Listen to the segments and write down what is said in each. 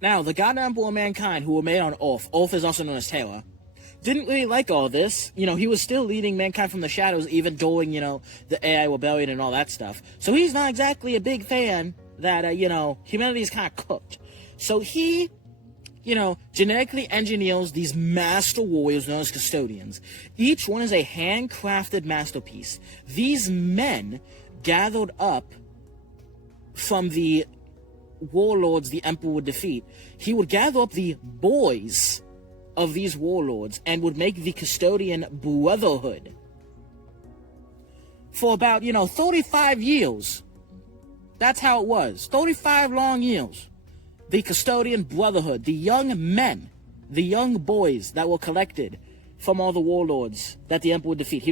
Now, the God Emperor of Mankind, who were made on Oath, Oath is also known as Taylor, didn't really like all this. He was still leading mankind from the shadows, even during, the AI rebellion and all that stuff. So he's not exactly a big fan that, humanity is kind of cooked. So he, genetically engineers these master warriors known as custodians. Each one is a handcrafted masterpiece. These men gathered up from the warlords the emperor would defeat. He would gather up the boys of these warlords and would make the custodian brotherhood for about 35 years. That's how it was. 35 long years. The custodian brotherhood, the young men, the young boys that were collected from all the warlords that the emperor would defeat.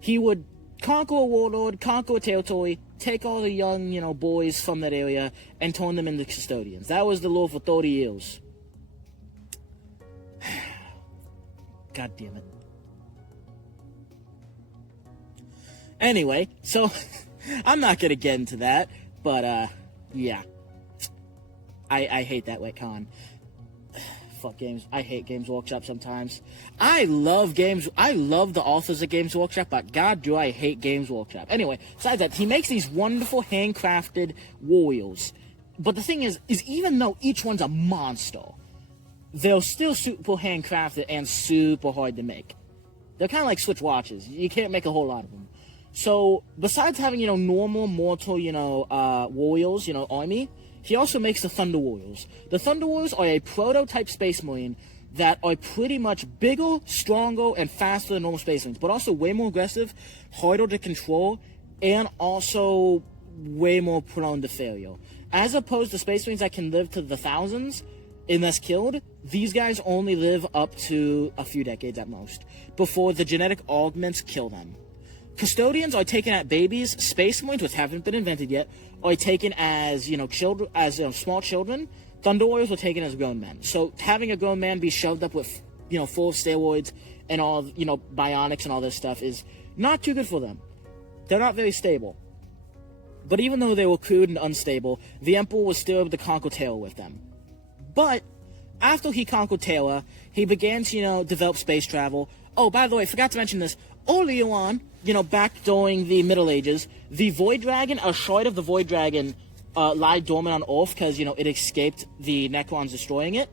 He would conquer a warlord, conquer a territory, take all the young, boys from that area and turn them into custodians. That was the law for 30 years. God damn it. Anyway, so I'm not gonna get into that, but yeah. I hate that retcon. Fuck games. I hate Games Workshop sometimes. I love the authors of Games Workshop, but god do I hate Games Workshop. Anyway, besides that, he makes these wonderful handcrafted warriors. But the thing is even though each one's a monster, they're still super handcrafted and super hard to make. They're kind of like Switch watches. You can't make a whole lot of them. So, besides having, normal, mortal, warriors, army, he also makes the Thunder Warriors. The Thunder Warriors are a prototype Space Marine that are pretty much bigger, stronger, and faster than normal Space Marines, but also way more aggressive, harder to control, and also way more prone to failure. As opposed to Space Marines that can live to the thousands, unless killed, these guys only live up to a few decades at most, before the genetic augments kill them. Custodians are taken as babies. Space Marines, which haven't been invented yet, are taken as, children, as small children. Thunder Warriors are taken as grown men. So having a grown man be shoved up with, full of steroids and all, bionics and all this stuff is not too good for them. They're not very stable. But even though they were crude and unstable, the Emperor was still able to conquer Taylor with them. But after he conquered Taylor, he began to, develop space travel. Oh, by the way, I forgot to mention this. Earlier on, back during the Middle Ages, the Void Dragon, a shard of the Void Dragon, lied dormant on Earth because, it escaped the Necrons destroying it.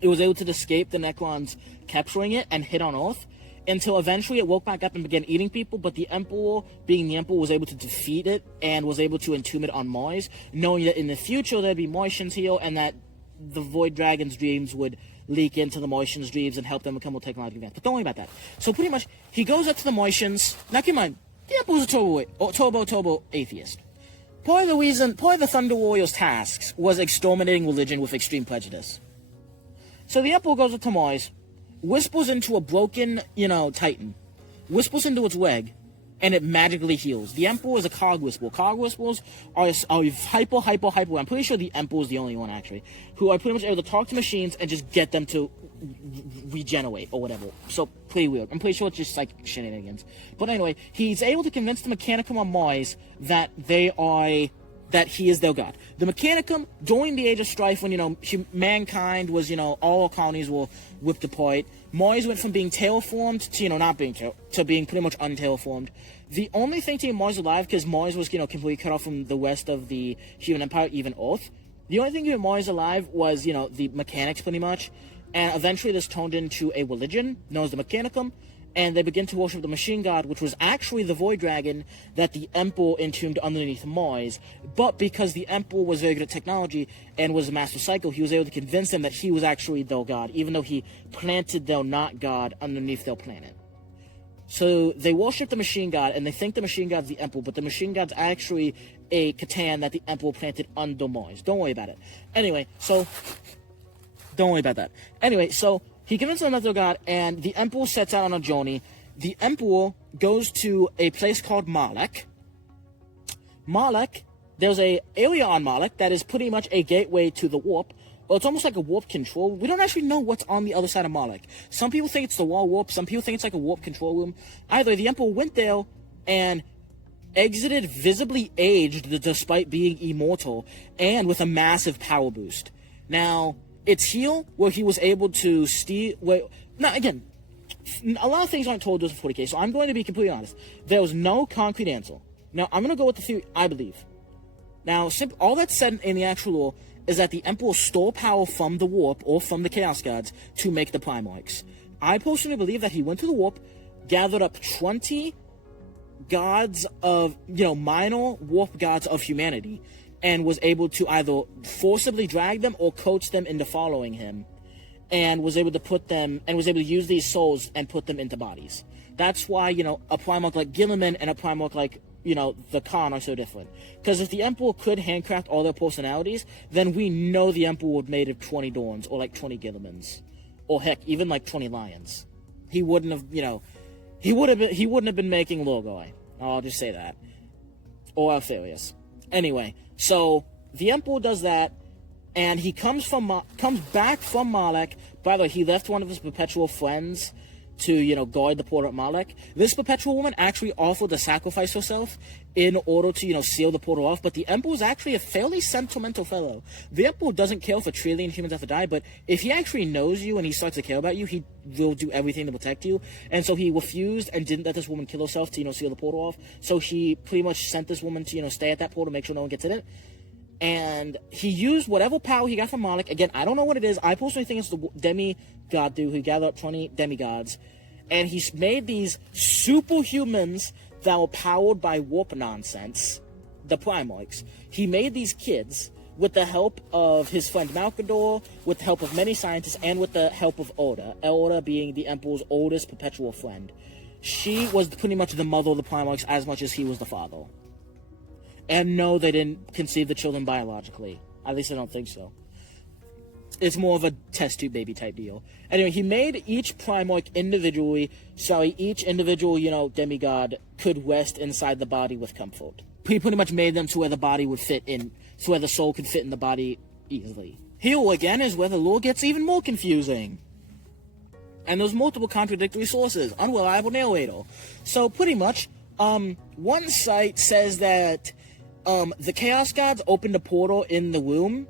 It was able to escape the Necrons capturing it and hit on Earth until eventually it woke back up and began eating people, but the Emperor, being the Emperor, was able to defeat it and was able to entomb it on Mars, knowing that in the future there'd be Martians here and that the Void Dragon's dreams would leak into the Martians' dreams and help them become more technologically advanced. But don't worry about that. So pretty much, he goes up to the Martians. Now keep in mind, the Emperor's a turbo atheist. Part of the Thunder Warriors' tasks was exterminating religion with extreme prejudice. So the Emperor goes up to Mars, whispers into a broken, Titan, whispers into its leg, and it magically heals. The Emperor is a cog whisperer. Cog whisperers are hyper. I'm pretty sure the Emperor is the only one, actually, who are pretty much able to talk to machines and just get them to regenerate or whatever. So, pretty weird. I'm pretty sure it's just, shenanigans. But anyway, he's able to convince the Mechanicum on Mars that he is their god. The Mechanicum, during the Age of Strife, when, mankind was, all colonies were ripped apart, Mars went from being terraformed to, not being to being pretty much unterraformed. The only thing to keep Mars alive, because Mars was, completely cut off from the rest of the human empire, even Earth, the only thing to keep Mars alive was, the mechanics, pretty much, and eventually this turned into a religion known as the Mechanicum, and they begin to worship the machine god, which was actually the Void Dragon that the Emperor entombed underneath Mars. But because the Emperor was very good at technology and was a master psycho, he was able to convince them that he was actually their god, even though he planted their not god underneath their planet. So they worship the machine god, and they think the machine god's the Emperor, but the machine god's actually a Catan that the Emperor planted under Mars. Don't worry about it. Anyway, so he convinces them that they're god, and the Emperor sets out on a journey. The Emperor goes to a place called Malek. There's a area on Malek that is pretty much a gateway to the warp. Well, it's almost like a warp control. We don't actually know what's on the other side of Malek. Some people think it's the wall warp. Some people think it's like a warp control room. Either way, the Emperor went there and exited visibly aged despite being immortal, and with a massive power boost. Now, it's here where he was able to steal... Now, again, a lot of things aren't told to us in 40K, so I'm going to be completely honest. There was no concrete answer. Now, I'm going to go with the theory I believe. Now, all that's said in the actual lore is that the Emperor stole power from the Warp, or from the Chaos Gods, to make the Primarchs. I personally believe that he went to the Warp, gathered up 20 gods of, minor Warp gods of humanity, and was able to either forcibly drag them or coach them into following him, and was able to use these souls and put them into bodies. That's why, a Primarch like Guilliman and a Primarch like, the Khan are so different. Because if the Emperor could handcraft all their personalities, then we know the Emperor would have made of 20 Dorns, or like 20 Guillimans. Or heck, even like 20 Lions. He wouldn't have, he wouldn't have been making Lorgoi. I'll just say that. Or Alfarius. Anyway, so the Emperor does that, and he comes back from Malek. By the way, he left one of his perpetual friends to, guard the portal at Malek. This perpetual woman actually offered to sacrifice herself in order to, seal the portal off, but the Emperor is actually a fairly sentimental fellow. The Emperor doesn't care if 1 trillion humans have to die, but if he actually knows you and he starts to care about you, he will do everything to protect you. And so he refused and didn't let this woman kill herself to, seal the portal off. So he pretty much sent this woman to, stay at that portal, make sure no one gets in it. And he used whatever power he got from Malek. Again, I don't know what it is. I personally think it's the demigod dude who gathered up 20 demigods. And he's made these superhumans that were powered by warp nonsense, the Primarchs. He made these kids with the help of his friend Malkador, with the help of many scientists, and with the help of Orda. Orda being the Emperor's oldest perpetual friend. She was pretty much the mother of the Primarchs as much as he was the father. And no, they didn't conceive the children biologically. At least I don't think so. It's more of a test tube baby type deal. Anyway, he made each Primarch individually, each individual, demigod could rest inside the body with comfort. He pretty much made them to where the body would fit in, to where the soul could fit in the body easily. Here again is where the lore gets even more confusing. And there's multiple contradictory sources, unreliable narrator. So pretty much, one site says that the Chaos Gods opened a portal in the womb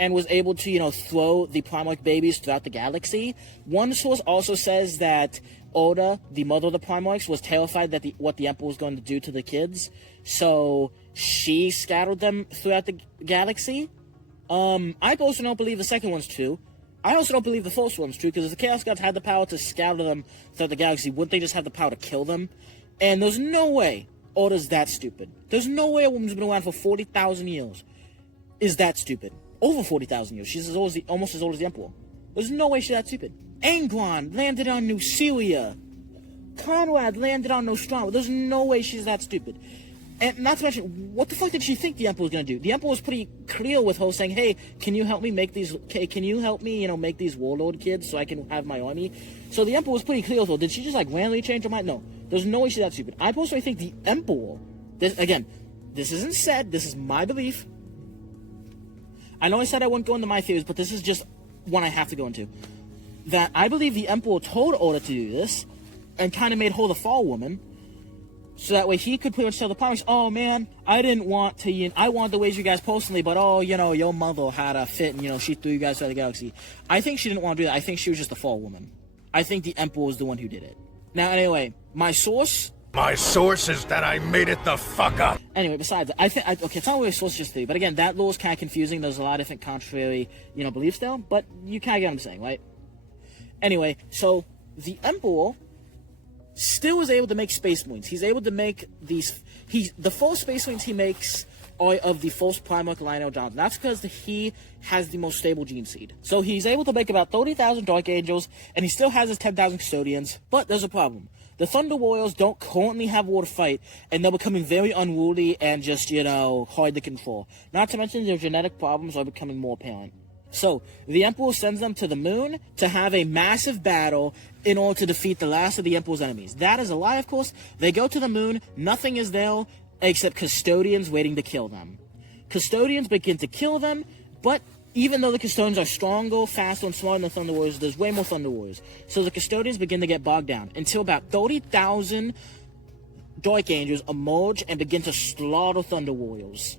and was able to, throw the Primarch babies throughout the galaxy. One source also says that Oda, the mother of the Primarchs, was terrified that what the Emperor was going to do to the kids, so she scattered them throughout the galaxy. I personally don't believe the second one's true. I also don't believe the first one's true, because if the Chaos Gods had the power to scatter them throughout the galaxy, wouldn't they just have the power to kill them? And there's no way Oda's that stupid. There's no way a woman's been around for 40,000 years is that stupid. Over 40,000 years. She's almost as old as the Emperor. There's no way she's that stupid. Angron landed on New Syria. Conrad landed on Nostromo. There's no way she's that stupid. And not to mention, what the fuck did she think the Emperor was going to do? The Emperor was pretty clear with her saying, hey, can you help me make these, make these warlord kids so I can have my army? So the Emperor was pretty clear with her. Did she just, randomly change her mind? No. There's no way she's that stupid. I personally think the Emperor, this isn't said, this is my belief. I know I said I wouldn't go into my theories, but this is just one I have to go into. That I believe the Emperor told Oda to do this, and kind of made her the fall woman, so that way he could pretty much tell the Primarchs, oh man, I didn't want to, I wanted to raise you guys personally, but your mother had a fit, and she threw you guys through the galaxy. I think she didn't want to do that. I think she was just the fall woman. I think the Emperor was the one who did it. Now, anyway, my source... My source is that I made it the fuck up. Anyway, besides, okay, it's not really a source, just theory, but again, that lore is kind of confusing. There's a lot of different contrary, beliefs there, but you kind of get what I'm saying, right? Anyway, so the Emperor still is able to make Space Marines. He's able to make these... The first Space Marines he makes are of the first Primarch Lionel Johnson. That's because he has the most stable gene seed. So he's able to make about 30,000 Dark Angels, and he still has his 10,000 Custodians, but there's a problem. The Thunder Warriors don't currently have war to fight, and they're becoming very unruly and just, hard to control. Not to mention their genetic problems are becoming more apparent. So, the Emperor sends them to the moon to have a massive battle in order to defeat the last of the Emperor's enemies. That is a lie, of course. They go to the moon, nothing is there except Custodians waiting to kill them. Custodians begin to kill them, but even though the Custodians are stronger, faster, and smarter than the Thunder Warriors, there's way more Thunder Warriors. So the Custodians begin to get bogged down until about 30,000 Dark Angels emerge and begin to slaughter Thunder Warriors.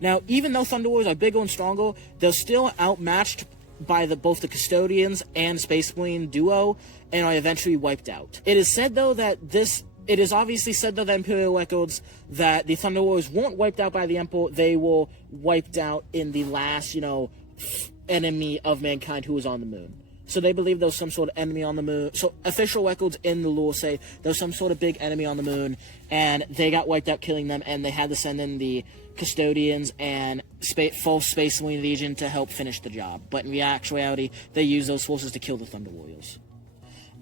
Now, even though Thunder Warriors are bigger and stronger, they're still outmatched by both the Custodians and Space Marine duo, and are eventually wiped out. It is said, though, it is obviously said, though, that Imperial records that the Thunder Warriors weren't wiped out by the Emperor. They were wiped out in the last, enemy of mankind who was on the moon. So they believe there was some sort of enemy on the moon. So official records in the lore say there was some sort of big enemy on the moon, and they got wiped out, killing them, and they had to send in the Custodians and false Space Marine Legion to help finish the job. But in actuality, they used those forces to kill the Thunder Warriors.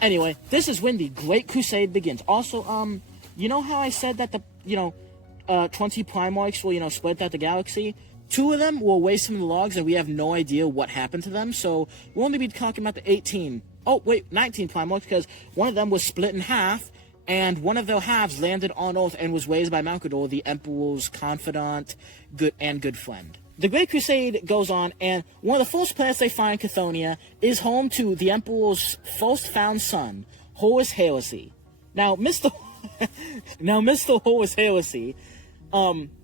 Anyway, this is when the Great Crusade begins. Also, you know how I said that 20 Primarchs will, spread out the galaxy? 2 of them were away from the logs, and we have no idea what happened to them, so we'll only be talking about the 19 Primarchs, because one of them was split in half, and one of their halves landed on Earth and was raised by Malcador, the Emperor's confidant good friend. The Great Crusade goes on, and one of the first planets they find, Chthoniya, is home to the Emperor's first found son, Horus Heresy. Now, Mr. Horus Heresy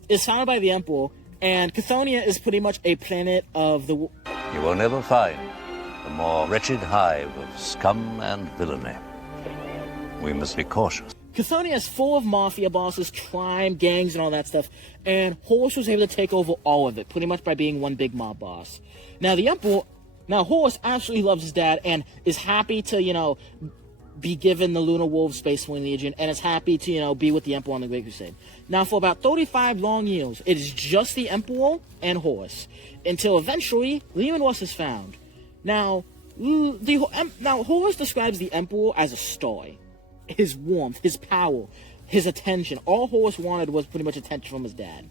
is founded by the Emperor, and Chthoniya is pretty much a planet of the... You will never find a more wretched hive of scum and villainy. We must be cautious. Chthoniya is full of mafia bosses, crime, gangs, and all that stuff, and Horus was able to take over all of it, pretty much by being one big mob boss. Now, Horus absolutely loves his dad, and is happy to, be given the Lunar Wolves Space Marine Legion, and is happy to, be with the Emperor on the Great Crusade. Now, for about 35 long years, it is just the Emperor and Horus, until eventually, Leman Russ is found. Now, Horus describes the Emperor as a stoy. His warmth, his power, his attention. All Horus wanted was pretty much attention from his dad.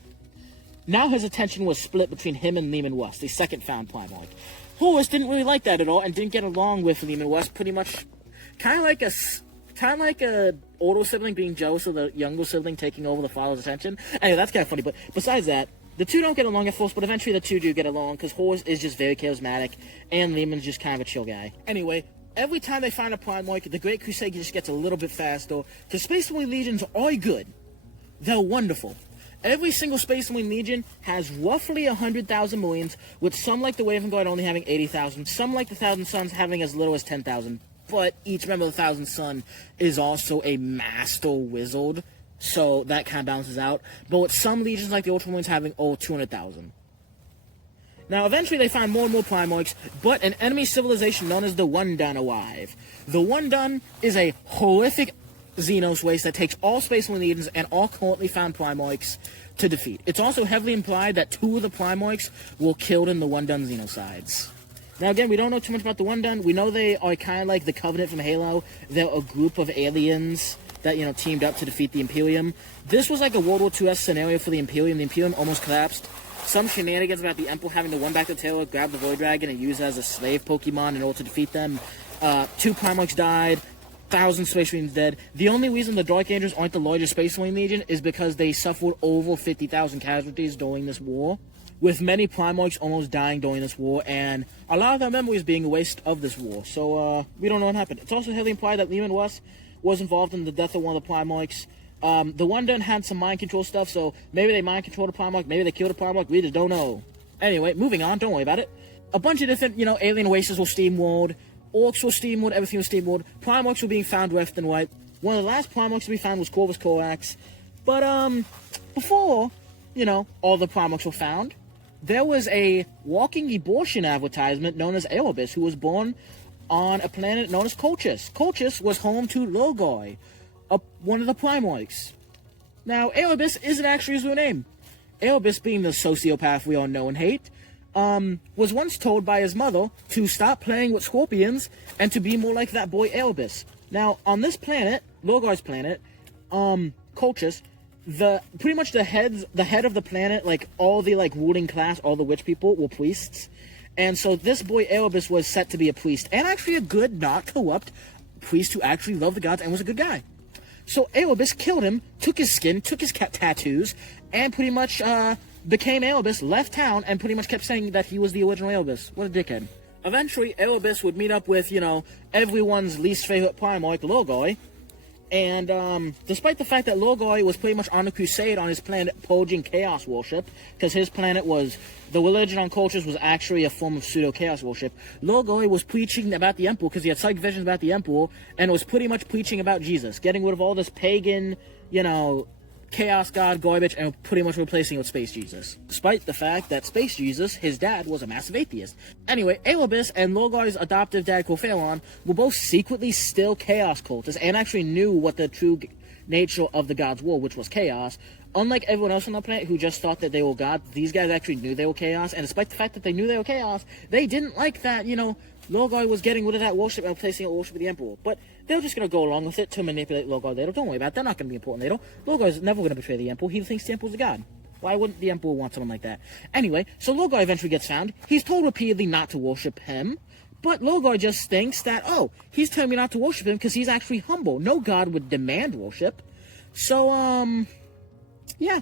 Now his attention was split between him and Leman Russ, the second found Primarch. Horus didn't really like that at all, and didn't get along with Leman Russ, pretty much kind of like a older sibling being jealous of the younger sibling taking over the father's attention. Anyway, that's kind of funny, but besides that, the two don't get along at first, but eventually the two do get along, because Horus is just very charismatic, and Leman's just kind of a chill guy. Anyway, every time they find a Primarch, the Great Crusade just gets a little bit faster. The Space Marine Legions are good. They're wonderful. Every single Space Marine Legion has roughly 100,000 Marines, with some like the Raven Guard only having 80,000, some like the Thousand Sons having as little as 10,000. But each member of the Thousand Son is also a master wizard, so that kind of balances out. But with some legions like the Ultramarines having over 200,000. Now, eventually they find more and more Primarchs, but an enemy civilization known as the Wundun arrive. The Wundun is a horrific Xenos race that takes all Space Marine Legions and all currently found Primarchs to defeat. It's also heavily implied that 2 of the Primarchs were killed in the Wundun Xenocides. Now, again, we don't know too much about the Wundun. We know they are kind of like the Covenant from Halo. They're a group of aliens that, teamed up to defeat the Imperium. This was like a World War II-esque scenario for the Imperium. The Imperium almost collapsed. Some shenanigans about the Emperor having to run back to Terra, grab the Void Dragon, and use it as a slave Pokemon in order to defeat them. 2 Primarchs died. 1,000 Space Marines dead. The only reason the Dark Angels aren't the largest Space Marine Legion is because they suffered over 50,000 casualties during this war, with many Primarchs almost dying during this war, and a lot of their memories being a waste of this war. So, we don't know what happened. It's also heavily implied that Leman Russ was involved in the death of one of the Primarchs. The Wundun had some mind control stuff, so maybe they mind controlled a Primarch, maybe they killed a Primarch, we just don't know. Anyway, moving on, don't worry about it. A bunch of different, alien races were steamworld, Orcs were steamworld, everything was steamworld, Primarchs were being found left and right. One of the last Primarchs to be found was Corvus Corax. But, before, all the Primarchs were found, there was a walking abortion advertisement known as Erebus, who was born on a planet known as Colchis. Colchis was home to Logoi, one of the Primarchs. Now, Erebus isn't actually his real name. Erebus, being the sociopath we all know and hate, was once told by his mother to stop playing with scorpions and to be more like that boy Erebus. Now, on this planet, Logoi's planet, Colchis, pretty much the head of the planet, like all the ruling class, all the witch people were priests. And so this boy Erebus was set to be a priest, and actually a good, not corrupt priest who actually loved the gods and was a good guy. So Erebus killed him, took his skin, took his tattoos, and pretty much became Erebus, left town, and pretty much kept saying that he was the original Erebus. What a dickhead. Eventually, Erebus would meet up with, everyone's least favorite Primarch, Logoi, And despite the fact that Logoi was pretty much on a crusade on his planet purging chaos worship, because his planet was, the religion on cultures was actually a form of pseudo-chaos worship, Logoi was preaching about the Emperor because he had psychic visions about the Emperor, and was pretty much preaching about Jesus, getting rid of all this pagan, chaos god garbage, and pretty much replacing it with Space Jesus. Despite the fact that Space Jesus, his dad, was a massive atheist. Anyway, Elobis and Logoi's adoptive dad, Kophalon, were both secretly still chaos cultists, and actually knew what the true nature of the gods were, which was chaos. Unlike everyone else on the planet who just thought that they were gods, these guys actually knew they were chaos, and despite the fact that they knew they were chaos, they didn't like that, Logoi was getting rid of that worship and replacing it with worship of the Emperor. But they were just going to go along with it to manipulate Logoi later. Don't worry about it. They're not going to be important later. Logoi's never going to betray the Emperor. He thinks the Emperor's a god. Why wouldn't the Emperor want someone like that? Anyway, so Logoi eventually gets found. He's told repeatedly not to worship him. But Logoi just thinks that, he's telling me not to worship him because he's actually humble. No god would demand worship. So, yeah.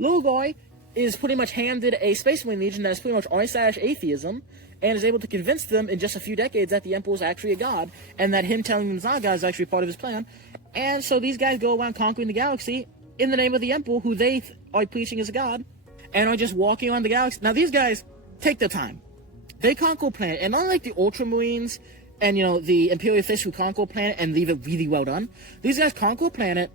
Logoi is pretty much handed a Space Marine Legion that is pretty much r/atheism, and is able to convince them in just a few decades that the Emperor is actually a god, and that him telling them he's not a god is actually part of his plan. And so these guys go around conquering the galaxy in the name of the Emperor, who they are preaching as a god, and are just walking around the galaxy. Now, these guys take their time. They conquer a planet, and unlike the Ultramarines and, the Imperial Fists who conquer a planet and leave it really well done, these guys conquer a planet,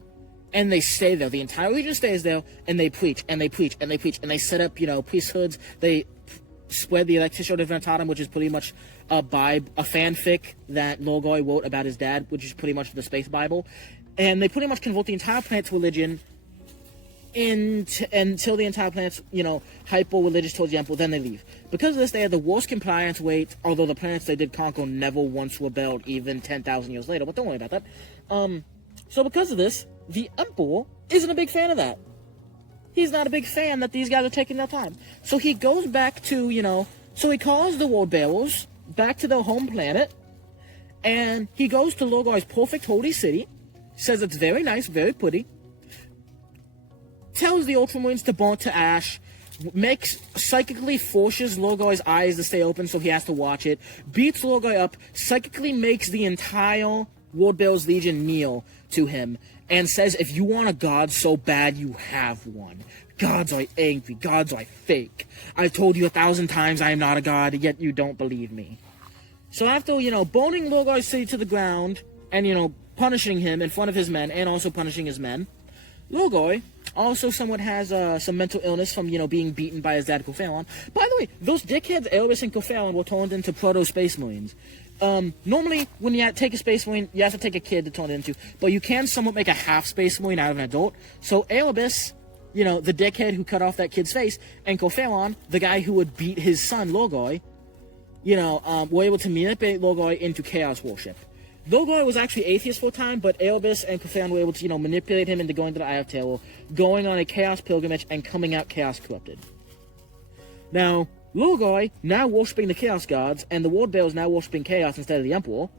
and they stay there. The entire Legion stays there, and they preach, and they preach, and they preach, and they set up, priesthoods. They spread the Electitio Divinitatum, which is pretty much a fanfic that Logoi wrote about his dad, which is pretty much the Space Bible. And they pretty much convert the entire planet to religion until the entire planet's, hyper-religious towards the Emperor, then they leave. Because of this, they had the worst compliance rate, although the planets they did conquer never once rebelled, even 10,000 years later, but don't worry about that. So because of this, the Emperor isn't a big fan of that. He's not a big fan that these guys are taking their time. So he goes back to, so he calls the World Bearers back to their home planet, and he goes to Logoi's perfect holy city, says it's very nice, very pretty, tells the Ultramarines to burn to ash, psychically forces Logoi's eyes to stay open so he has to watch it, beats Logoi up, psychically makes the entire World Bearers Legion kneel to him, and says, if you want a god so bad, you have one. Gods are angry. Gods are fake. I've told you 1,000 times I am not a god, yet you don't believe me. So after, burning Logoi's city to the ground, and, punishing him in front of his men, and also punishing his men, Logoi also somewhat has some mental illness from, being beaten by his dad, Kophalon. By the way, those dickheads, Elobis and Kophalon, were turned into proto-Space Marines. Normally, when you take a Space Marine, you have to take a kid to turn it into, but you can somewhat make a half Space Marine out of an adult. So Elobis, the dickhead who cut off that kid's face, and Kophalon, the guy who would beat his son, Logoi, were able to manipulate Logoi into chaos worship. Logoi was actually atheist for a time, but Elobis and Kophalon were able to, manipulate him into going to the Eye of Terror, going on a chaos pilgrimage, and coming out chaos corrupted. Now, Logoi, now worshipping the Chaos Gods, and the World Bearers now worshipping Chaos instead of the Emperor,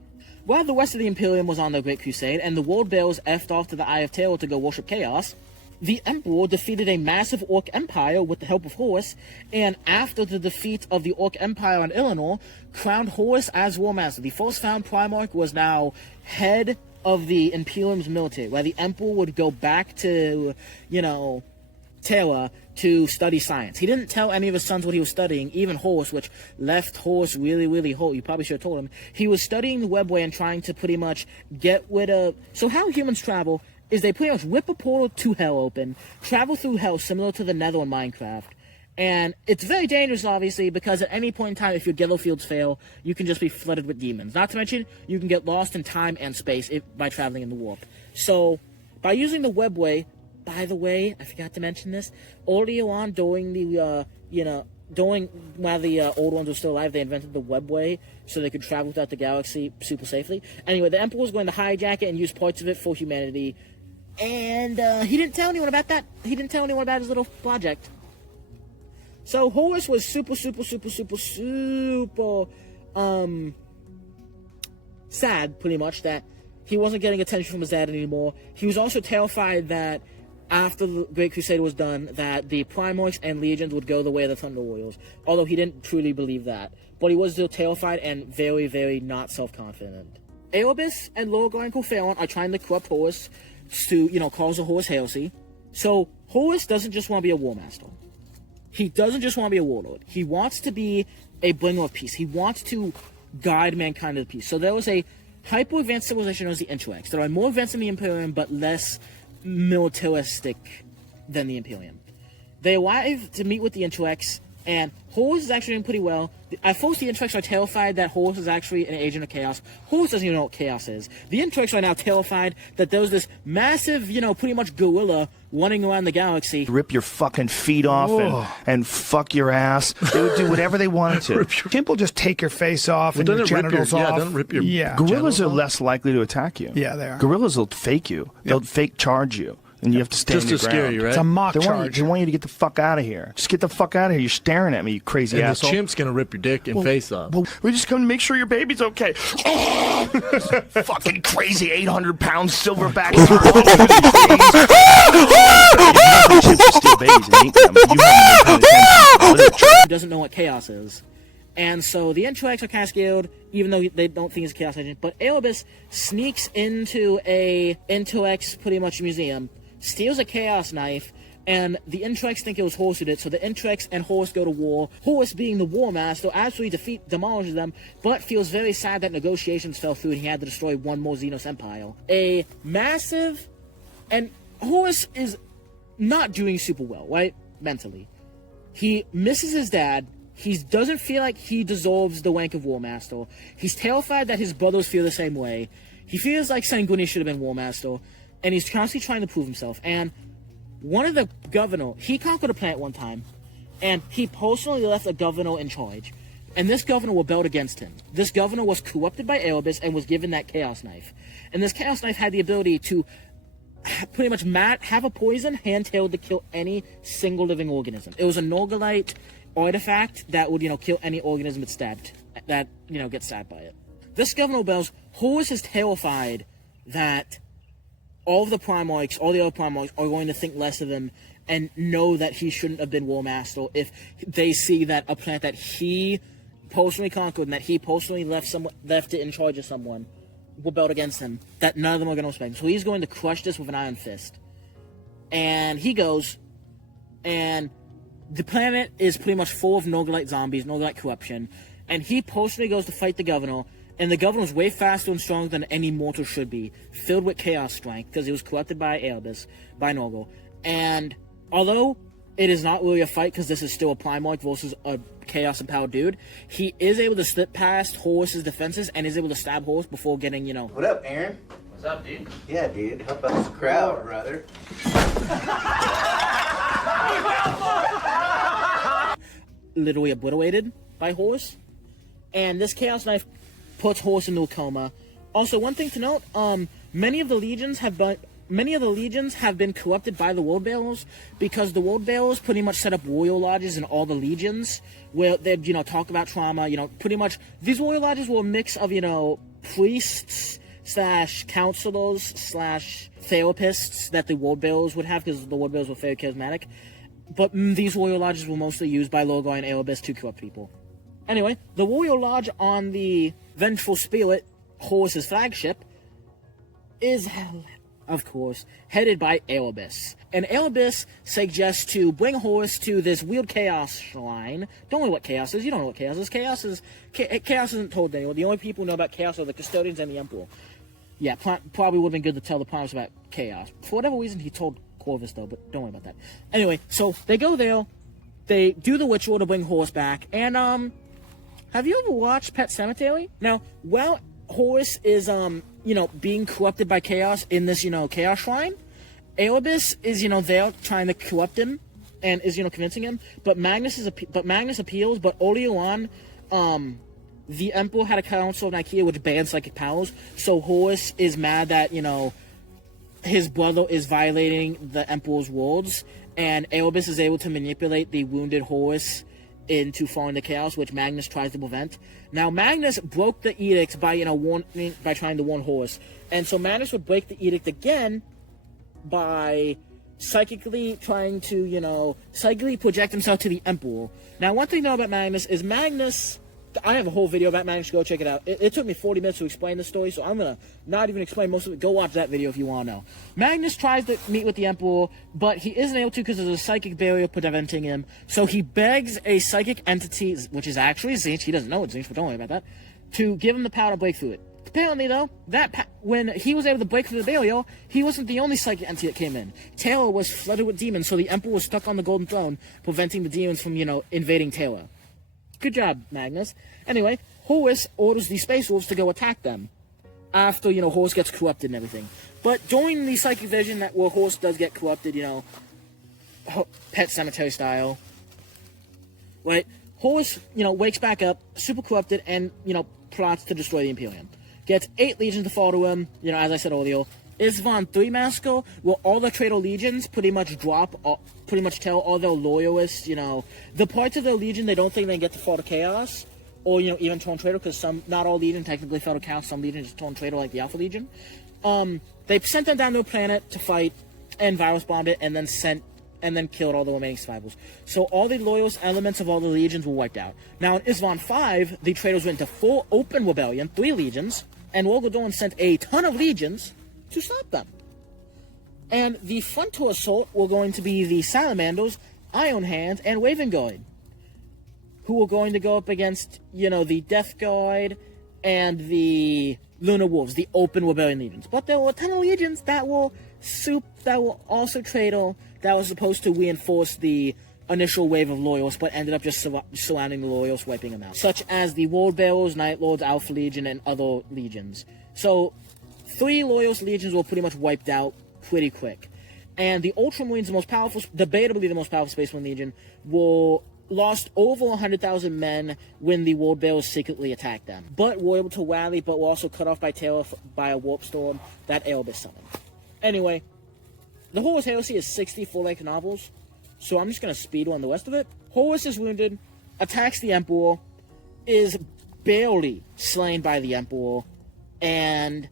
while the rest of the Imperium was on their Great Crusade, and the World Bearers effed off to the Eye of Terror to go worship Chaos, the Emperor defeated a massive Orc Empire with the help of Horus, and after the defeat of the Orc Empire on Eleanor, crowned Horus as War Master. The first found Primarch was now head of the Imperium's military, where the Emperor would go back to, Terra to study science. He didn't tell any of his sons what he was studying, even Horus, which left Horus really, really hurt. You probably should have told him. He was studying the webway and trying to pretty much get rid of... So how humans travel is they pretty much rip a portal to hell open, travel through hell similar to the Nether in Minecraft. And it's very dangerous, obviously, because at any point in time, if your Ghetto fields fail, you can just be flooded with demons. Not to mention, you can get lost in time and space by traveling in the warp. So, by using the webway... By the way, I forgot to mention this. Earlier on, during the, while the old ones were still alive, they invented the webway so they could travel throughout the galaxy super safely. Anyway, the Emperor was going to hijack it and use parts of it for humanity. And he didn't tell anyone about that. He didn't tell anyone about his little project. So Horus was super sad, pretty much, that he wasn't getting attention from his dad anymore. He was also terrified that after the Great Crusade was done, that the Primarchs and Legions would go the way of the Thunder Warriors, although he didn't truly believe that. But he was still terrified and very, very not self-confident. Erebus and Lorgar and Cophaelon are trying to corrupt Horus to, cause a Horus heresy. So Horus doesn't just want to be a war master. He doesn't just want to be a warlord. He wants to be a bringer of peace. He wants to guide mankind to peace. So there was a hyper-advanced civilization known as the Interax. That are more advanced than the Imperium, but less militaristic than the Imperium. They arrive to meet with the Interax, and Horus is actually doing pretty well. At first, the Interax are terrified that Horus is actually an agent of chaos. Horus doesn't even know what chaos is. The Interax are now terrified that there was this massive, pretty much gorilla running around the galaxy. Rip your fucking feet off and fuck your ass. They would do whatever they wanted to. People just take your face off and your genitals off. Yeah, don't rip your Gorillas are less likely to attack you. Yeah, they are. Gorillas will fake you. They'll fake charge you. And you have to stay just on your to ground. scare you, right? It's a mock They charge. want you to get the fuck out of here. Just get the fuck out of here. You're staring at me, you crazy And asshole. this chimp's gonna rip your dick and face off. Well, we just come to make sure your baby's okay. Fucking crazy 800-pound silverback. Who doesn't know what chaos is. And so the Interax are kind of scared, even though they don't think it's a chaos agent. But Erebus sneaks into a Interax pretty much museum, steals a chaos knife, and the Interax think it was Horus who did it. So the Interax and Horus go to war. Horus, being the war master, absolutely demolishes them, but feels very sad that negotiations fell through and he had to destroy one more Xenos empire. A massive... And Horus is not doing super well, right? Mentally. He misses his dad. He doesn't feel like he deserves the rank of War Master. He's terrified that his brothers feel the same way. He feels like Sanguinius should have been War Master. And he's constantly trying to prove himself. And one of the governor, he conquered a planet one time. And he personally left a governor in charge. And this governor rebelled against him. This governor was corrupted by Erebus and was given that Chaos Knife. And this Chaos Knife had the ability to pretty much have a poison handheld to kill any single living organism. It was a Norgalite artifact that would, kill any organism gets stabbed by it. This governor rebels. Horus is terrified that all the other Primarchs are going to think less of him and know that he shouldn't have been War Master if they see that a planet that he personally conquered and that he personally left it in charge of someone rebelled against him, that none of them are going to respect him. So he's going to crush this with an iron fist. And he goes, and the planet is pretty much full of Norgalite zombies, Norgalite corruption, and he personally goes to fight the governor, and the governor's way faster and stronger than any mortal should be, filled with chaos strength, because he was corrupted by Erebus, by Norgal. And although it is not really a fight, because this is still a Primarch versus a chaos-empowered dude, he is able to slip past Horus's defenses, and is able to stab Horus before getting, What up, Aaron? What's up, dude? Yeah, dude. Help out this crowd, brother. literally obliterated by Horus. And this Chaos Knife puts Horus into a coma. Also, one thing to note, many of the legions have been corrupted by the World Bearers, because the World Bearers pretty much set up warrior lodges in all the legions where they'd, talk about trauma, pretty much these warrior lodges were a mix of, priests / counselors / therapists that the World Bearers would have, because the World Bearers were very charismatic. But these warrior lodges were mostly used by Lorgar and Erebus to corrupt people. Anyway, the warrior lodge on the Vengeful Spirit, Horus's flagship, is, of course, headed by Erebus. And Erebus suggests to bring Horus to this weird chaos shrine. Don't know what chaos is. You don't know what chaos is. Chaos isn't told to anyone. The only people who know about chaos are the custodians and the Emperor. Yeah, probably would have been good to tell the Primus about chaos. For whatever reason, he told Corvus, though, but don't worry about that. Anyway, so they go there. They do the ritual to bring Horus back. And, have you ever watched Pet Sematary? Now, while Horus is, being corrupted by chaos in this, chaos shrine, Erebus is, there trying to corrupt him and is, convincing him. But Magnus appeals, but earlier on, the Emperor had a Council of Nicaea which banned psychic powers. So Horus is mad that, his brother is violating the Emperor's words, and Erebus is able to manipulate the wounded Horus into falling to chaos, which Magnus tries to prevent. Now, Magnus broke the edict by, by trying to warn Horus. And so Magnus would break the edict again by psychically trying to, psychically project himself to the Emperor. Now, one thing to know about Magnus is Magnus I have a whole video about Magnus. Go check it out. It took me 40 minutes to explain the story, so I'm gonna not even explain most of it. Go watch that video if you want to know. Magnus tries to meet with the Emperor, but he isn't able to because there's a psychic barrier preventing him. So he begs a psychic entity, which is actually Tzeentch, he doesn't know it's Tzeentch, but don't worry about that, to give him the power to break through it. Apparently, though, when he was able to break through the barrier, he wasn't the only psychic entity that came in. Taylor was flooded with demons, so the Emperor was stuck on the Golden Throne, preventing the demons from, invading Taylor. Good job, Magnus. Anyway, Horus orders the Space Wolves to go attack them after, Horus gets corrupted and everything. But during the psychic vision where Horus does get corrupted, Pet Cemetery style, right? Horus, wakes back up, super corrupted, and, plots to destroy the Imperium. Gets 8 legions to follow him, as I said earlier. Isstvan III Massacre, where all the traitor legions pretty much tell all their loyalists, the parts of their legion they don't think they get to fall to chaos, or, even turn traitor, because not all legion technically fell to chaos, some legions just turn traitor like the Alpha Legion. They sent them down to a planet to fight and virus bombed it, and then killed all the remaining survivors. So all the loyalist elements of all the legions were wiped out. Now in Isstvan V, the traitors went into full open rebellion, 3 legions, and Morgulon sent a ton of legions to stop them. And the frontal assault were going to be the Salamanders, Iron Hands, and Raven Guard, who were going to go up against, the Death Guard and the Lunar Wolves, the open rebellion legions. But there were a ton of legions that were also traitor, that was supposed to reinforce the initial wave of loyalists, but ended up just surrounding the loyalists, wiping them out. Such as the World Bearers, Night Lords, Alpha Legion, and other legions. So, 3 loyalist legions were pretty much wiped out pretty quick. And the Ultramarines, debatably the most powerful Space Marine Legion, lost over 100,000 men when the World Bearers secretly attacked them. But were able to rally, but were also cut off by Taylor by a warp storm that Erebus summoned. Anyway, the Horus Heresy is 60 full-length novels, so I'm just going to speed run the rest of it. Horus is wounded, attacks the Emperor, is barely slain by the Emperor, and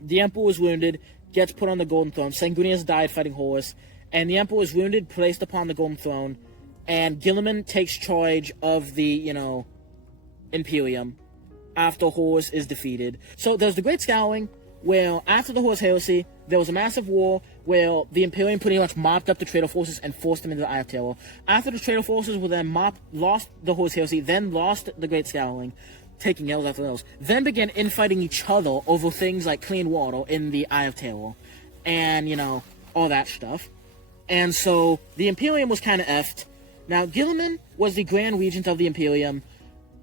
the Emperor is wounded, gets put on the Golden Throne. Sanguinius died fighting Horus, and the Emperor is wounded, placed upon the Golden Throne, and Guilliman takes charge of the, Imperium after Horus is defeated. So there's the Great Scowling, where after the Horus Heresy, there was a massive war where the Imperium pretty much mopped up the traitor forces and forced them into the Eye of Terror. After the traitor forces were then lost the Horus Heresy, then lost the Great Scowling, taking L's after L's, then began infighting each other over things like clean water in the Eye of Terror, and, all that stuff. And so, the Imperium was kind of effed. Now, Guilliman was the Grand Regent of the Imperium,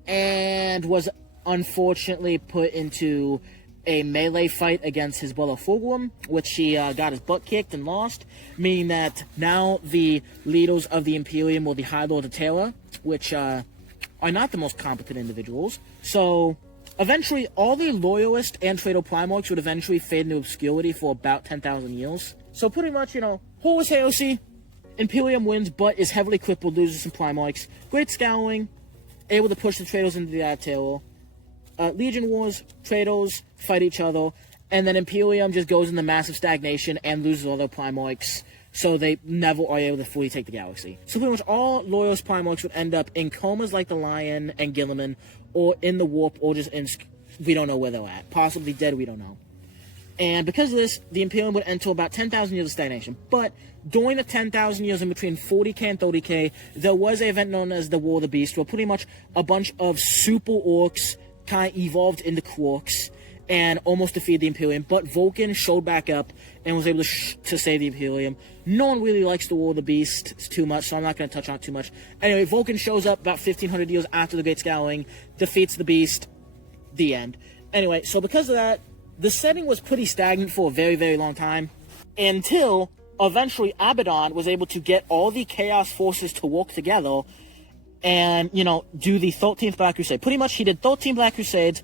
and was unfortunately put into a melee fight against his brother Fulgrim, which he got his butt kicked and lost, meaning that now the leaders of the Imperium were the High Lords of Terra, which are not the most competent individuals. So, eventually, all the Loyalist and traitor Primarchs would eventually fade into obscurity for about 10,000 years. So pretty much, Horus Heresy, Imperium wins, but is heavily crippled, loses some Primarchs. Great Scowling, able to push the traitors into the Eye of Terror. Legion Wars, traitors fight each other, and then Imperium just goes into massive stagnation and loses all their Primarchs, so they never are able to fully take the galaxy. So pretty much all Loyalist Primarchs would end up in comas like the Lion and Guilliman, or in the warp, or just we don't know where they're at. Possibly dead, we don't know. And because of this, the Imperium would enter about 10,000 years of stagnation. But during the 10,000 years in between 40k and 30k, there was an event known as the War of the Beast, where pretty much a bunch of super orcs kind of evolved into quarks and almost defeated the Imperium. But Vulcan showed back up and was able to save the Imperium. No one really likes the War of the Beast too much, so I'm not going to touch on it too much. Anyway, Vulcan shows up about 1,500 years after the Great Scowling, defeats the Beast, the end. Anyway, so because of that, the setting was pretty stagnant for a very, very long time, until eventually Abaddon was able to get all the Chaos forces to work together and, do the 13th Black Crusade. Pretty much, he did 13 Black Crusades.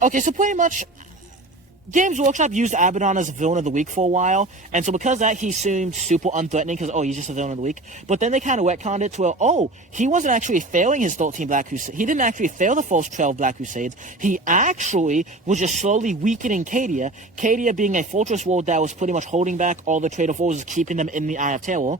Okay, so pretty much, Games Workshop used Abaddon as a villain of the week for a while, and so because of that, he seemed super unthreatening, because, he's just a villain of the week. But then they kind of retconned it to where, he wasn't actually failing his 13 Black Crusades. He didn't actually fail the first 12 Black Crusades. He actually was just slowly weakening Cadia. Cadia being a fortress world that was pretty much holding back all the traitor forces, keeping them in the Eye of Terror.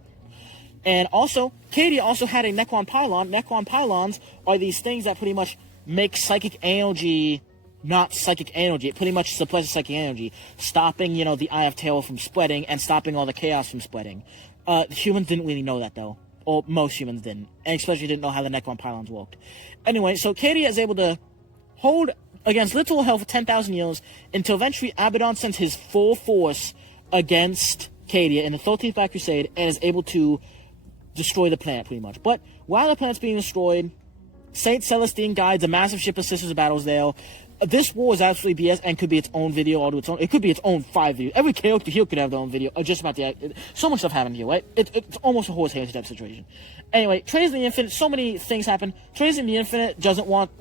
And also, Cadia also had a Necron Pylon. Necron Pylons are these things that pretty much make psychic energy not psychic energy. It pretty much suppresses psychic energy, stopping, the Eye of Terror from spreading and stopping all the chaos from spreading. Humans didn't really know that, though. Or most humans didn't. And especially didn't know how the Necron Pylons worked. Anyway, so Cadia is able to hold against literal hell for 10,000 years until eventually Abaddon sends his full force against Cadia in the 13th Black Crusade and is able to destroy the planet, pretty much. But while the planet's being destroyed, Saint Celestine guides a massive ship of Sisters of Battles there. This war is absolutely BS and could be its own video all to its own. It could be its own 5 videos. Every character here could have their own video. Just about so much stuff happened here, right? It's almost a horse hair type situation. Anyway, Trays in the Infinite, so many things happen. Trays in the Infinite doesn't want,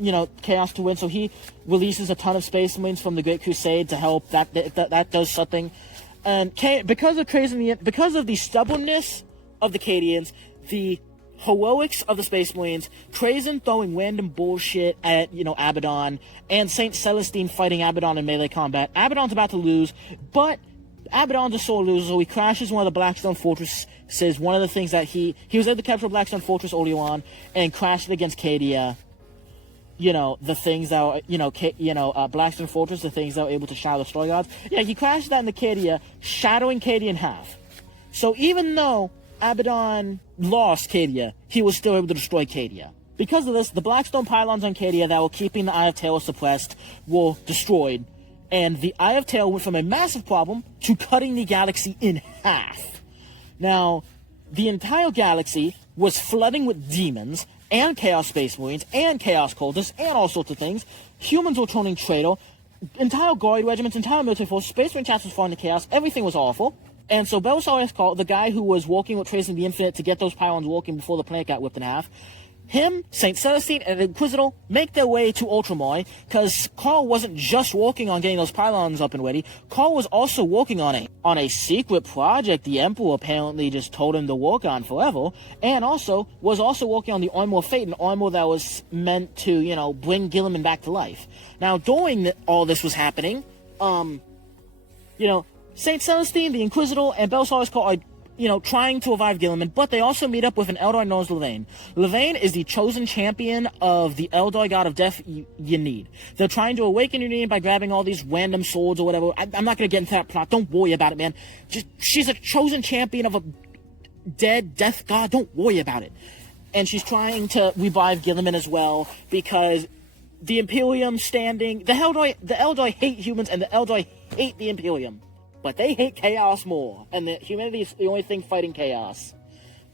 Chaos to win, so he releases a ton of Space Marines from the Great Crusade to help. That does something. And because of the stubbornness of the Cadians, the heroics of the Space Marines, Trazen throwing random bullshit at, Abaddon, and Saint Celestine fighting Abaddon in melee combat. Abaddon's about to lose, but Abaddon's a sore loser, so he crashes one of the Blackstone fortresses. One of the things that he was able to capture Blackstone Fortress early on, and crashed it against Cadia. The things that are, Blackstone Fortress, the things that are able to shatter the Story Gods. Yeah, he crashed that into Cadia, shadowing Cadia in half. So even though Abaddon lost Cadia, he was still able to destroy Cadia. Because of this, the Blackstone pylons on Cadia that were keeping the Eye of Terror suppressed were destroyed, and the Eye of Terror went from a massive problem to cutting the galaxy in half. Now, the entire galaxy was flooding with demons, and Chaos Space Marines, and Chaos Cultists, and all sorts of things. Humans were turning traitor, entire guard regiments, entire military force, Space Marine chaps was falling to chaos, everything was awful. And so Belisarius Cawl, the guy who was working with Tracing the Infinite to get those pylons working before the planet got whipped in half, him, Saint Celestine, and the Inquisitor make their way to Ultramar, because Cawl wasn't just working on getting those pylons up and ready. Cawl was also working on a secret project the Emperor apparently just told him to work on forever, and was also working on the Armor of Fate, an armor that was meant to, bring Guilliman back to life. Now, during all this was happening, Saint Celestine, the Inquisitor, and Belisarius Cawl are, trying to revive Guilliman, but they also meet up with an Eldar known as Levane. Levane is the chosen champion of the Eldar god of death you need. They're trying to awaken your need by grabbing all these random swords or whatever. I'm not going to get into that plot. Don't worry about it, man. She's a chosen champion of a dead death god. Don't worry about it. And she's trying to revive Guilliman as well, because the Imperium the Eldar hate humans, and the Eldar hate the Imperium. But they hate chaos more, and humanity is the only thing fighting chaos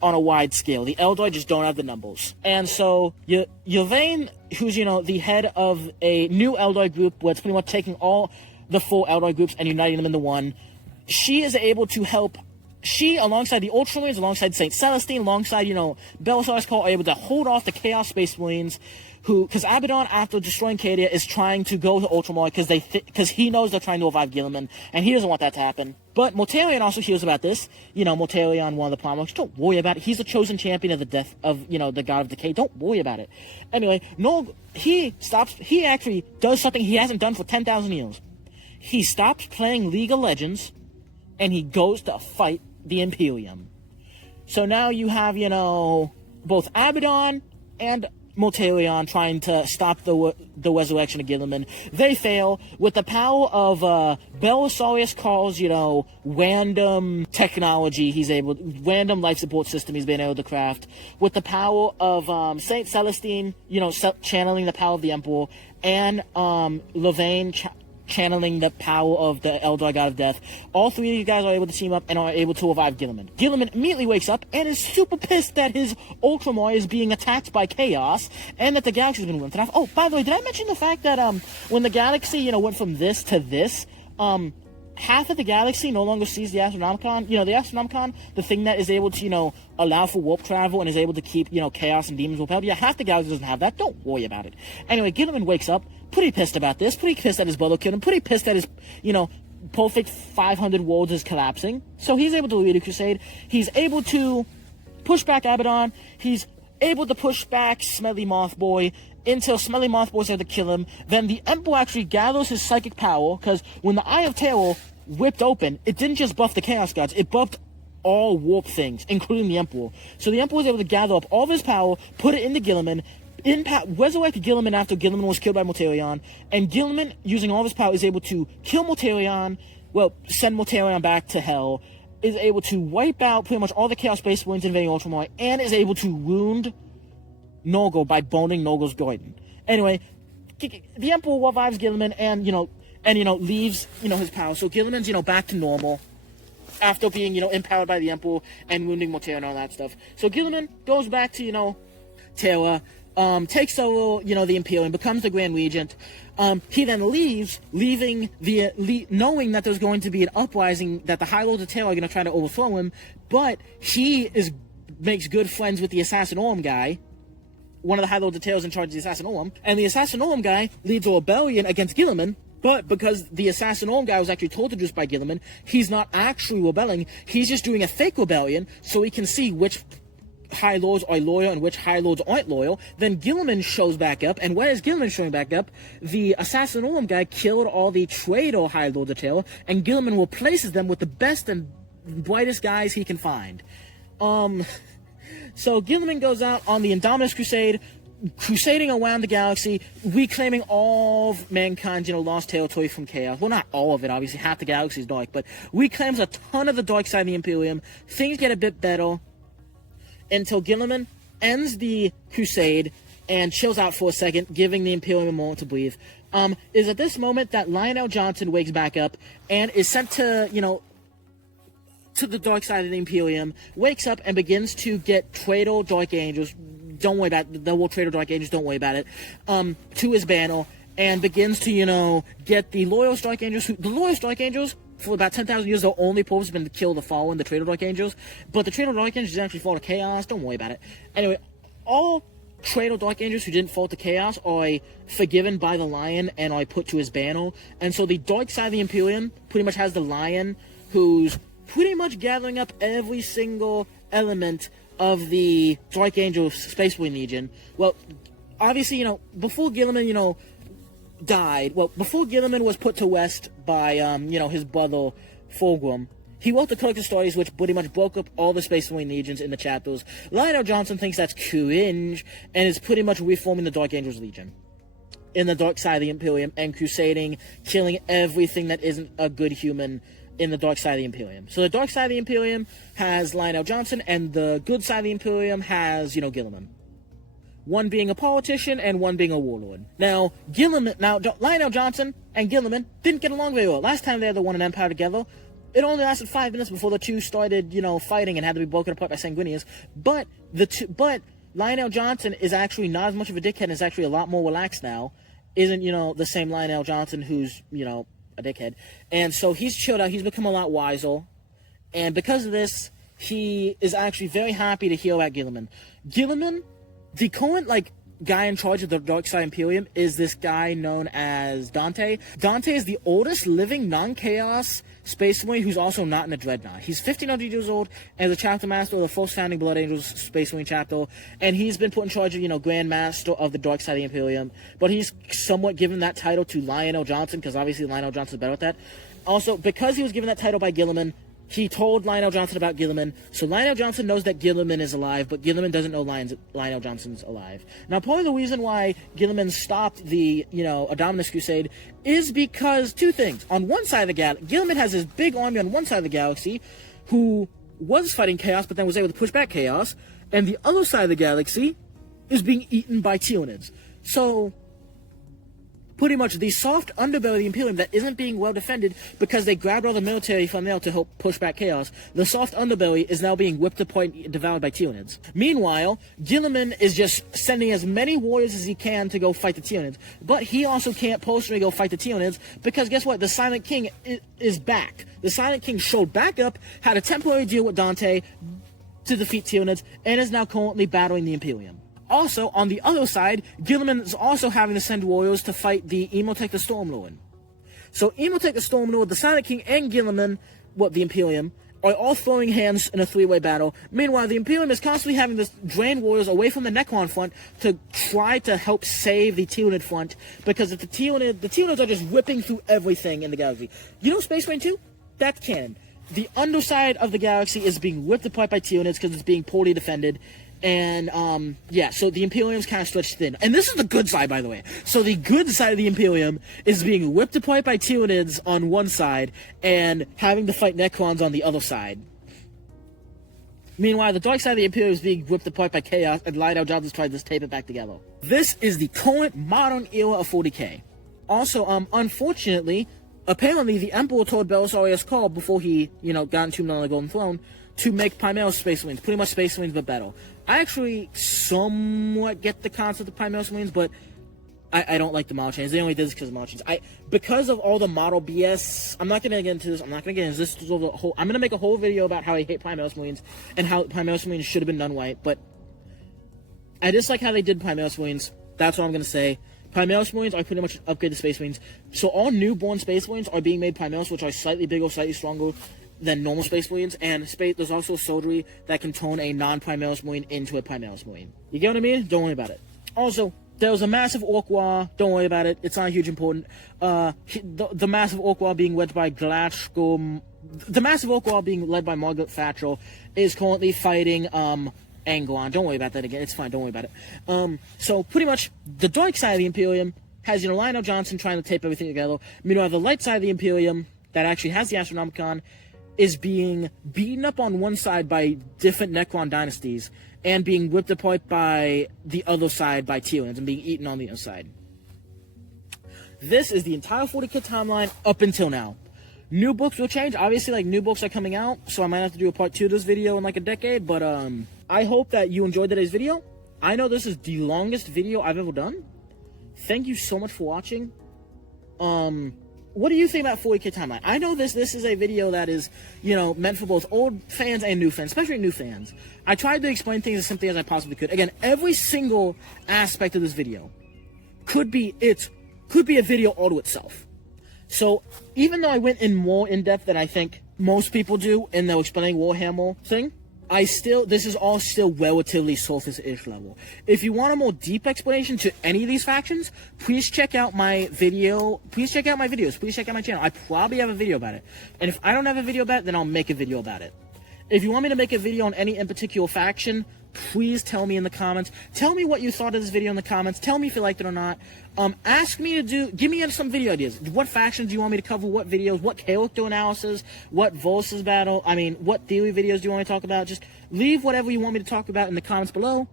on a wide scale. The Eldar just don't have the numbers. And so, Yvain, who's, the head of a new Eldar group, where it's pretty much taking all the 4 Eldar groups and uniting them into one, she is able to help. She, alongside the Ultramarines, alongside Saint Celestine, alongside, Belisarius Cawl, are able to hold off the Chaos Space Marines, because Abaddon, after destroying Cadia, is trying to go to Ultramar because he knows they're trying to revive Guilliman, and he doesn't want that to happen. But Mortarion also hears about this. Mortarion, one of the Primarchs. Don't worry about it. He's the chosen champion of the death of, the God of Decay. Don't worry about it. Anyway, he actually does something he hasn't done for 10,000 years. He stops playing League of Legends, and he goes to fight the Imperium. So now you have, both Abaddon and Mortarion trying to stop the resurrection of Guilliman. They fail. With the power of Belisarius Cawl's, random technology, random life support system he's been able to craft. With the power of Saint Celestine, channeling the power of the Emperor, and Levane channeling the power of the Eldar God of Death. All 3 of these guys are able to team up and are able to revive Guilliman. Guilliman immediately wakes up and is super pissed that his Ultramar is being attacked by Chaos, and that the galaxy's been ripped off. Oh, by the way, did I mention the fact that when the galaxy, went from this to this, half of the galaxy no longer sees the Astronomicon? The Astronomicon, the thing that is able to, allow for warp travel and is able to keep, chaos and demons repelled. Yeah, half the galaxy doesn't have that. Don't worry about it. Anyway, Guilliman wakes up, pretty pissed about this, pretty pissed that his brother killed him, pretty pissed that his, perfect 500 worlds is collapsing. So he's able to lead a crusade. He's able to push back Abaddon. He's able to push back Smelly Mothboy until Smelly Mothboy's able to kill him. Then the Emperor actually gathers his psychic power, because when the Eye of Terror whipped open, it didn't just buff the Chaos Gods, it buffed all warp things, including the Emperor. So the Emperor was able to gather up all of his power, put it into Gilliman, resurrect Gilliman after Gilliman was killed by Mortarion, and Gilliman, using all of his power, is able to kill Mortarion, send Mortarion back to hell, is able to wipe out pretty much all the Chaos Space Marines invading Ultramar, and is able to wound Nurgle by boning Nurgle's Garden. Anyway, the Emperor revives Gilliman and leaves, his power. So Gilliman's, back to normal after being, empowered by the Emperor and wounding Mortarion and all that stuff. So Gilliman goes back to, Terra, takes over, the Imperium, becomes the Grand Regent. He then leaves, knowing that there's going to be an uprising, that the High Lords of Terra are going to try to overthrow him, but he makes good friends with the Assassinorum guy, one of the High Lords of Terra is in charge of the Assassinorum, and the Assassinorum guy leads a rebellion against Gilliman, but because the Assassinorum guy was actually told to do this by Gilliman, he's not actually rebelling, he's just doing a fake rebellion so he can see which High Lords are loyal and which High Lords aren't loyal. Then Gilliman shows back up, and where is Gilliman showing back up? The Assassinorum guy killed all the traitor High Lords of Terra, and Gilliman replaces them with the best and brightest guys he can find. So Gilliman goes out on the Indominus Crusade, crusading around the galaxy, reclaiming all of mankind's, lost territory from chaos. Well, not all of it, obviously, half the galaxy is dark, but reclaims a ton of the dark side of the Imperium. Things get a bit better until Gilliman ends the crusade and chills out for a second, giving the Imperium a moment to breathe. Is at this moment that Lionel Johnson wakes back up and is sent to, to the dark side of the Imperium, wakes up and begins to get traitor Dark Angels, don't worry about it, the whole traitor Dark Angels, don't worry about it, to his banner, and begins to, get the loyal Dark Angels, for about 10,000 years, their only purpose has been to kill the Fallen, the traitor Dark Angels, but the traitor Dark Angels actually fall to Chaos, don't worry about it. Anyway, all traitor Dark Angels who didn't fall to Chaos are forgiven by the Lion and are put to his banner, and so the dark side of the Imperium pretty much has the Lion, who's pretty much gathering up every single element of the Dark Angel Space Marine Legion. Well, obviously, before Gilliman, died, before Gilliman was put to rest by, his brother, Fulgrim, he wrote the Collector Stories, which pretty much broke up all the Space Marine Legions in the chapters. Lionel Johnson thinks that's cringe, and is pretty much reforming the Dark Angels Legion in the dark side of the Imperium, and crusading, killing everything that isn't a good human in the dark side of the Imperium. So the dark side of the Imperium has Lionel Johnson, and the good side of the Imperium has, Gilliman. One being a politician, and one being a warlord. Now, Lionel Johnson and Gilliman didn't get along very well. Last time they had the one in Empire together, it only lasted 5 minutes before the two started, fighting and had to be broken apart by Sanguinius. But Lionel Johnson is actually not as much of a dickhead and is actually a lot more relaxed now. Isn't, the same Lionel Johnson who's, a dickhead. And so he's chilled out. He's become a lot wiser. And because of this, he is actually very happy to hear about Gilliman. Gilliman, the current, guy in charge of the Dark Side Imperium is this guy known as Dante. Dante is the oldest living non-chaos Space Marine who's also not in a Dreadnought. He's 1,500 years old and is a chapter master of the first founding Blood Angels Space Marine chapter, and he's been put in charge of, Grand Master of the Dark Side of the Imperium, but he's somewhat given that title to Lionel Johnson, because obviously Lionel Johnson's better at that. Also, because he was given that title by Gilliman, he told Lionel Johnson about Gilliman, so Lionel Johnson knows that Gilliman is alive, but Gilliman doesn't know Lionel Johnson's alive. Now, part of the reason why Gilliman stopped the, Indominus Crusade is because two things. On one side of the galaxy, Gilliman has this big army on one side of the galaxy who was fighting Chaos, but then was able to push back Chaos, and the other side of the galaxy is being eaten by Tyranids. So, pretty much the soft underbelly of the Imperium that isn't being well defended because they grabbed all the military from there to help push back Chaos, the soft underbelly is now being whipped apart and devoured by Tyranids. Meanwhile, Gilliman is just sending as many warriors as he can to go fight the Tyranids, but he also can't personally go fight the Tyranids because guess what? The Silent King is back. The Silent King showed back up, had a temporary deal with Dante to defeat Tyranids, and is now currently battling the Imperium. Also, on the other side, Gilliman is also having to send warriors to fight the Imhotep the Stormlord. So Imhotep the Stormlord, the Silent King, and Gilliman, the Imperium, are all throwing hands in a three-way battle. Meanwhile, the Imperium is constantly having to drain warriors away from the Necron front to try to help save the Tyranid front, because if the Tyranids are just whipping through everything in the galaxy. Space Marine 2? That's canon. the underside of the galaxy is being ripped apart by Tyranids because it's being poorly defended. And, yeah, so the Imperium's kind of stretched thin. And this is the good side, by the way. So the good side of the Imperium is being ripped apart by Tyranids on one side and having to fight Necrons on the other side. Meanwhile, the dark side of the Imperium is being ripped apart by Chaos, and Light-Out Jobs is trying to tape it back together. This is the current modern era of 40k. Also, unfortunately, apparently the Emperor told Belisarius Cawl before he, got entombed on the Golden Throne to make Primaris Space Marines, pretty much Space Marines but better. I actually somewhat get the concept of Primaris Marines, but I don't like the model changes. They only did this because of model changes. Because of all the model BS, I'm not going to get into this. I'm not going to get into this. I'm going to make a whole video about how I hate Primaris Marines and how Primaris Marines should have been done right, but I dislike how they did Primaris Marines. That's what I'm going to say. Primaris Marines are pretty much upgraded Space Marines. So all newborn Space Marines are being made Primaris, which are slightly bigger, slightly stronger than normal Space Marines. And there's also soldiery that can turn a non-Primaris Marine into a Primaris Marine. You get what I mean? Don't worry about it. Also, there was a massive Orc War. Don't worry about it. It's not huge important. The massive Orc War being led by Glashgorm... The massive Orc War being led by Margaret Thatcher is currently fighting, Angron. Don't worry about that again. It's fine. Don't worry about it. So, pretty much, the dark side of the Imperium has, Lionel Johnson trying to tape everything together. Meanwhile, the light side of the Imperium, that actually has the Astronomicon, is being beaten up on one side by different Necron dynasties and being ripped apart by the other side by Tyranids and being eaten on the other side. This is the entire 40k timeline up until now. New books will change. Obviously, new books are coming out, so I might have to do a part 2 of this video in a decade, but I hope that you enjoyed today's video. I know this is the longest video I've ever done. Thank you so much for watching. What do you think about 40k timeline? I know this is a video that is, meant for both old fans and new fans, especially new fans. I tried to explain things as simply as I possibly could. Again, every single aspect of this video could be a video all to itself. So, even though I went in more in-depth than I think most people do in their explaining Warhammer thing, this is all still relatively surface-ish level. If you want a more deep explanation to any of these factions, please check out my video. Please check out my videos. Please check out my channel. I probably have a video about it. And if I don't have a video about it, then I'll make a video about it. If you want me to make a video on any in particular faction, please tell me in the comments. Tell me what you thought of this video in the comments. Tell me if you liked it or not. Give me some video ideas. What factions do you want me to cover? What videos? What character analysis? What versus battle? What theory videos do you want me to talk about? Just leave whatever you want me to talk about in the comments below.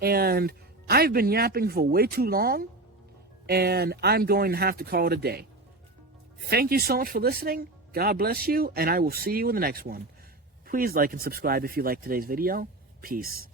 And I've been yapping for way too long, and I'm going to have to call it a day. Thank you so much for listening. God bless you, and I will see you in the next one. Please like and subscribe if you liked today's video. Peace.